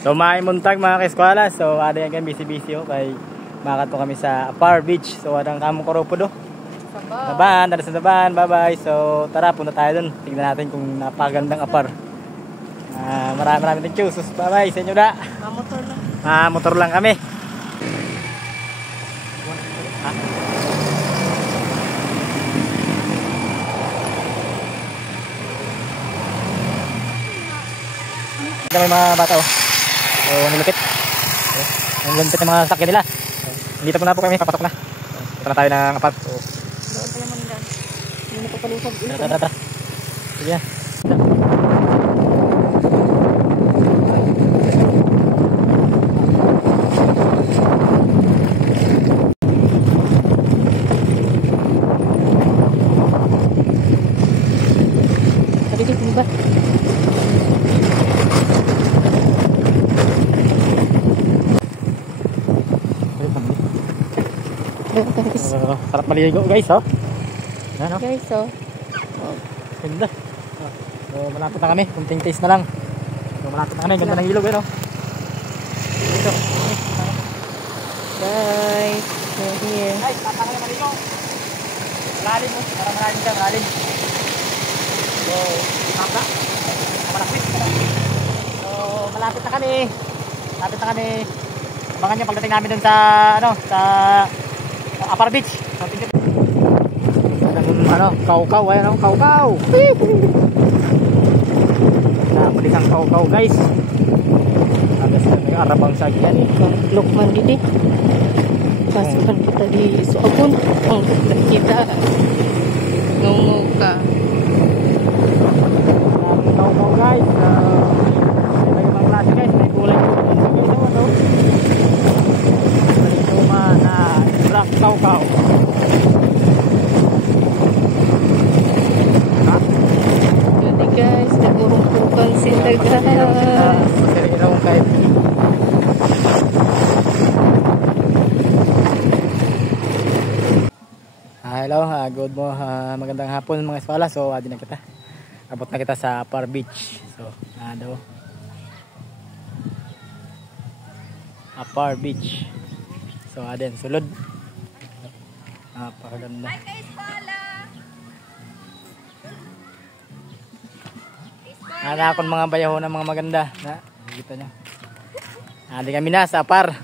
So may muntag mga kaeskwala. So ada yan busy-busy ho kay makato kami sa Apar Beach. So adang kamong koropo do. Saban, dala sa Saban. Bye-bye. So tara punta tayo dun. Tingnan natin kung napakagandang Apar. Marami thank you. So bye-bye sa inyo da. Motor lang. Motor lang kami. May mga bata oh. So nilupit. Ang lupit ng mga sakyan nila. Dito po na po kami, papasok na. Ito na tayo ng Apar. So, doon tayo mandan. Hindi na papalusog. Tara. Sige na. Dito ba? Sarap maligo guys oh. Ano? Guys oh. Ganda. So malapit na kami, kunting taste na lang. So malapit na kami, ganda ng ilog eh no. Dito. Guys, we're here. Guys, tapa ka na maligo. Malalim mo, parang malalim. So, tapa. Malapit. So malapit na kami. Abangan nyo pagdating namin dun sa sa Apar Beach. So, kaukaw, ayan o, kaukaw. Napulisang kaukaw guys. Agas na may arabang sagyan eh. Lukman didi. Pasukan kita di Suabon. Ang kita. Ngungog ka. Kaukaw guys. May ibang klase guys. May kulay po. Black kaukaw. Jadi guys, nagurong-kurong sila guys. Masirinaw kahit. Hello, good mo, magandang hapon mga eskwala. So, adi na kita. Abot na kita sa Apar Beach. So, Apar Beach. So, adin, sulod. Napakaganda. Hi guys, pala. Akon mga bayaho ng mga maganda. Na, nakikita nyo. Adi kami na sa Apar.